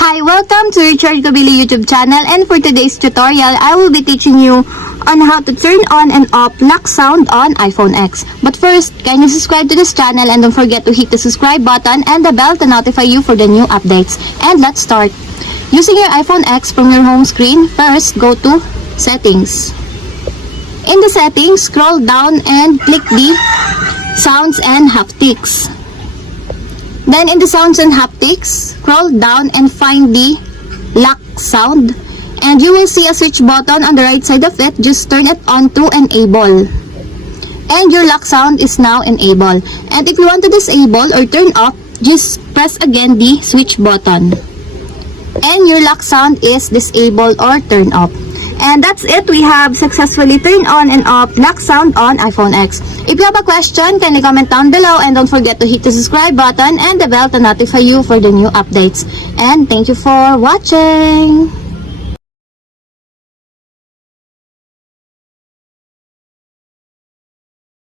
Hi, welcome to Richard Kabili YouTube channel, and for today's tutorial, I will be teaching you on how to turn on and off lock sound on iPhone X. But first, can you subscribe to this channel and don't forget to hit the subscribe button and the bell to notify you for the new updates. And let's start. Using your iPhone X from your home screen, first go to Settings. In the settings, scroll down and click the Sounds and Haptics. Then in the sounds and haptics, scroll down and find the lock sound. And you will see a switch button on the right side of it. Just turn it on to enable. And your lock sound is now enabled. And if you want to disable or turn off, just press again the switch button. And your lock sound is disabled or turned off. And that's it. We have successfully turned on and off lock sound on iPhone X. If you have a question, kindly comment down below and don't forget to hit the subscribe button and the bell to notify you for the new updates. And thank you for watching!